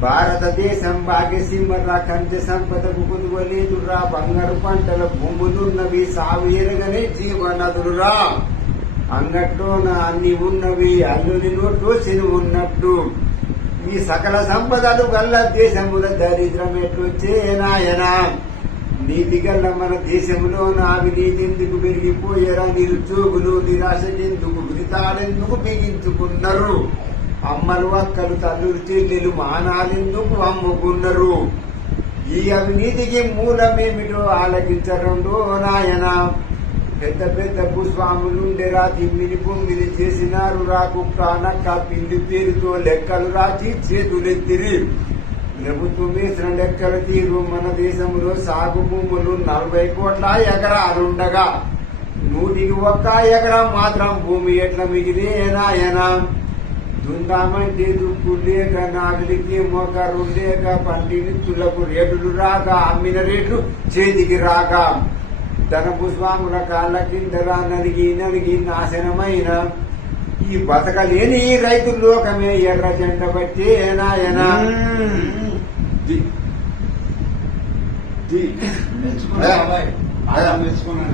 భారతదేశం భాగ్యసీమరా కంచ సంపదకు కొదువలేదురా బంగారు పంటల భూములున్నవి సావేరగానే జీవనదులురా అంగట్లోన అన్ని ఉన్నవి అల్లుని నోట్లో శని ఉన్నట్టు ఈ సకల సంపదలు గల్ల దేశముల దరిద్రం ఎట్లొచ్చేనాయనా నీతి గల్ల మన దేశంలోన అవినీతి ఎందుకు పెరిగిపోయారా నిరుద్యోగులు నిరాశకెందుకు విరితాలెందుకు బిగించుకున్నారు అమ్మలు అక్కలు తల్లులు చెల్లెలు మానాలెందుకు అమ్ముకున్నారు ఈ అవినీతికి మూలమేమిటో ఆలకించరండో నాయన పెద్ద పెద్ద భూస్వాములుండెరా తిమ్మిని పొమ్మిని చేసినారు రా కుక్క నక్క పిండి పేరుతో లెక్కలు రాచి చేతులెత్తిరి ప్రభుత్వం వేసిన లెక్కల తీరు మన దేశంలో సాగు భూములు 40 కోట్ల ఎకరాలుండగా 101 ఎకరం మాత్రం భూమి ఎట్లా మిగిలే నాయనా దుందామంటే దుక్కు లేక నాగులకి మోకారు లేక పంటిని తులకు రేటులు రాక అమ్మిన రేట్లు చేతికి రాక ధన భూస్వాముల కాళ్ళ కిందలా నలిగి నాశనమైన ఈ బతకలేని రైతు లోకమే ఎర్ర జెండ బట్టి నాయనా మెచ్చుకున్నా